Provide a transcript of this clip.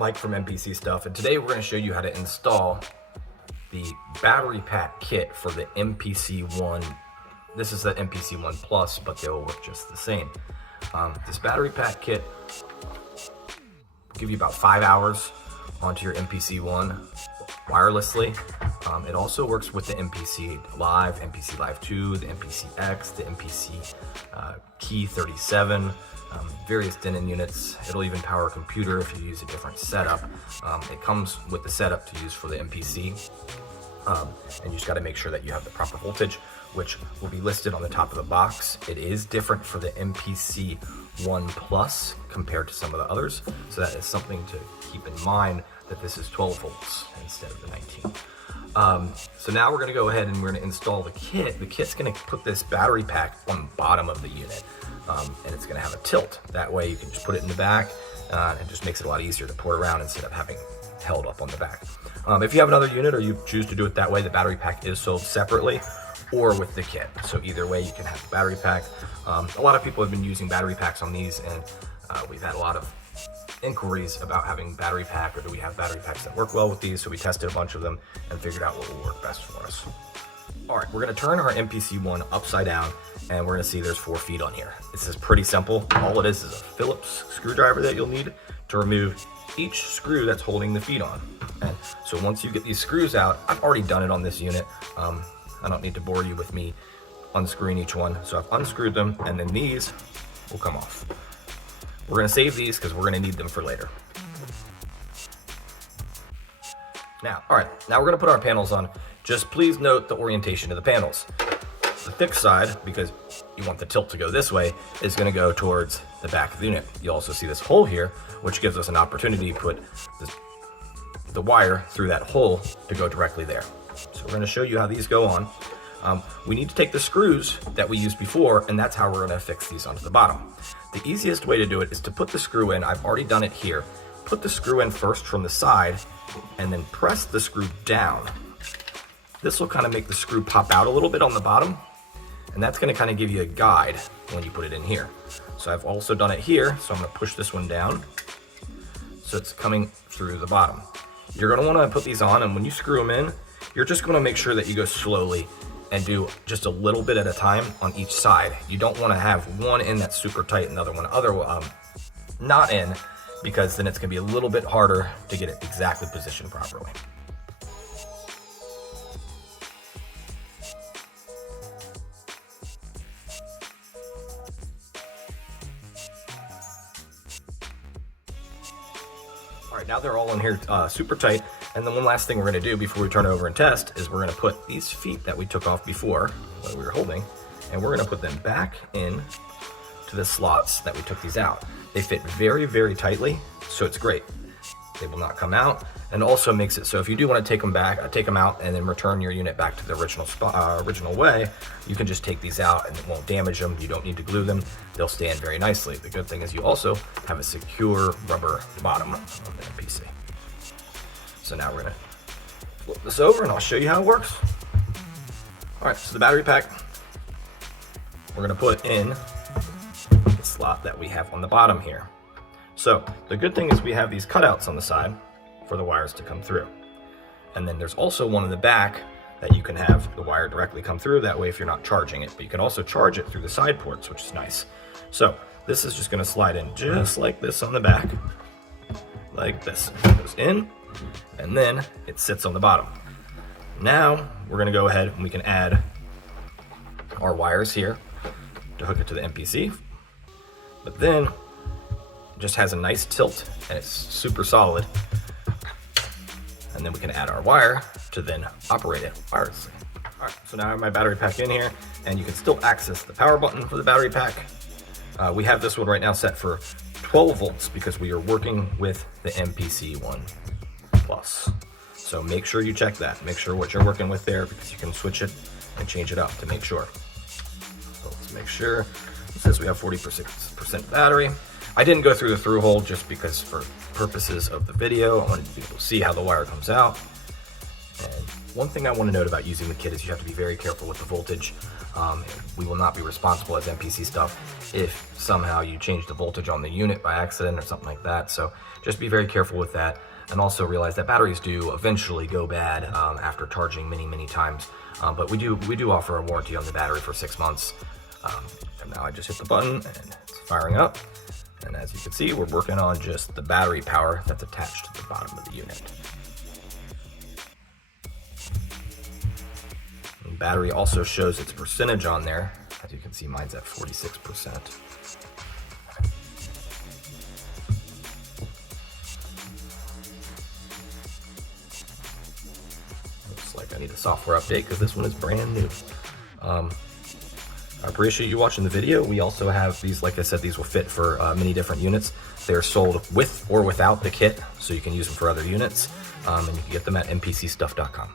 Mike from MPCstuff, and today we're going to show you how to install the battery pack kit for the MPC One. This is the MPC One Plus, but they will work just the same. This battery pack kit will give you about 5 hours onto your MPC One wirelessly. It also works with the MPC Live, MPC Live 2, the MPC X, the MPC Key 37, various Denon units. It'll even power a computer if you use a different setup. It comes with the setup to use for the MPC, and you just got to make sure that you have the proper voltage, which will be listed on the top of the box. It is different for the MPC One Plus compared to some of the others, so that is something to keep in mind, that this is 12 volts instead of the 19. So now we're going to go ahead and we're going to install the kit. The kit's going to put this battery pack on the bottom of the unit, and it's going to have a tilt. That way you can just put it in the back, and it just makes it a lot easier to pour around instead of having held up on the back. If you have another unit or you choose to do it that way, the battery pack is sold separately or with the kit. So either way you can have the battery pack. A lot of people have been using battery packs on these, and we've had a lot of inquiries about having battery pack, or do we have battery packs that work well with these. So we tested a bunch of them and figured out what will work best for us. All right, we're going to turn our MPC One upside down, and we're going to see there's 4 feet on here. This is pretty simple. All it is a Phillips screwdriver that you'll need to remove each screw that's holding the feet on. And so once you get these screws out, I've already done it on this unit. I don't need to bore you with me unscrewing each one. So I've unscrewed them, and then these will come off. We're going to save these because we're going to need them for later. Now, all right, now we're going to put our panels on. Just please note the orientation of the panels. The thick side, because you want the tilt to go this way, is going to go towards the back of the unit. You also see this hole here, which gives us an opportunity to put the wire through that hole to go directly there. So we're going to show you how these go on. We need to take the screws that we used before, and that's how we're going to fix these onto the bottom. The easiest way to do it is to put the screw in. I've already done it here. Put the screw in first from the side, and then press the screw down. This will kind of make the screw pop out a little bit on the bottom, and that's going to kind of give you a guide when you put it in here. So I've also done it here, so I'm going to push this one down so it's coming through the bottom. You're going to want to put these on, and when you screw them in, you're just going to make sure that you go slowly and do just a little bit at a time on each side. You don't want to have one in that's super tight and another one not in, because then it's going to be a little bit harder to get it exactly positioned properly. All right, now they're all in here super tight. And then one last thing we're going to do before we turn it over and test is we're going to put these feet that we took off before, that we were holding, and we're going to put them back in to the slots that we took these out. They fit very, very tightly, so it's great. They will not come out, and also makes it so if you do want to take them out and then return your unit back to the original way, you can just take these out and it won't damage them. You don't need to glue them. They'll stand very nicely. The good thing is you also have a secure rubber bottom of the MPC. So now we're going to flip this over and I'll show you how it works. All right, so the battery pack, we're going to put in the slot that we have on the bottom here. So the good thing is we have these cutouts on the side for the wires to come through. And then there's also one in the back that you can have the wire directly come through. That way if you're not charging it, but you can also charge it through the side ports, which is nice. So this is just going to slide in just like this on the back, like this. It goes in, and then it sits on the bottom. Now we're going to go ahead and we can add our wires here to hook it to the MPC, but then it just has a nice tilt and it's super solid. And then we can add our wire to then operate it wirelessly. All right, so now I have my battery pack in here, and you can still access the power button for the battery pack. We have this one right now set for 12 volts because we are working with the MPC One Plus. So make sure you check that. Make sure what you're working with there, because you can switch it and change it up to make sure. So let's make sure. It says we have 40% battery. I didn't go through the through hole just because for purposes of the video, I wanted people to see how the wire comes out. And One thing I want to note about using the kit is you have to be very careful with the voltage. We will not be responsible as MPCstuff if somehow you change the voltage on the unit by accident or something like that. So just be very careful with that, and also realize that batteries do eventually go bad after charging many times. But we do offer a warranty on the battery for 6 months. And now I just hit the button and it's firing up. And as you can see, we're working on just the battery power that's attached to the bottom of the unit. The battery also shows its percentage on there. As you can see, mine's at 46%. Looks like I need a software update because this one is brand new. I appreciate you watching the video. We also have these, like I said, these will fit for many different units. They're sold with or without the kit, so you can use them for other units, and you can get them at MPCstuff.com.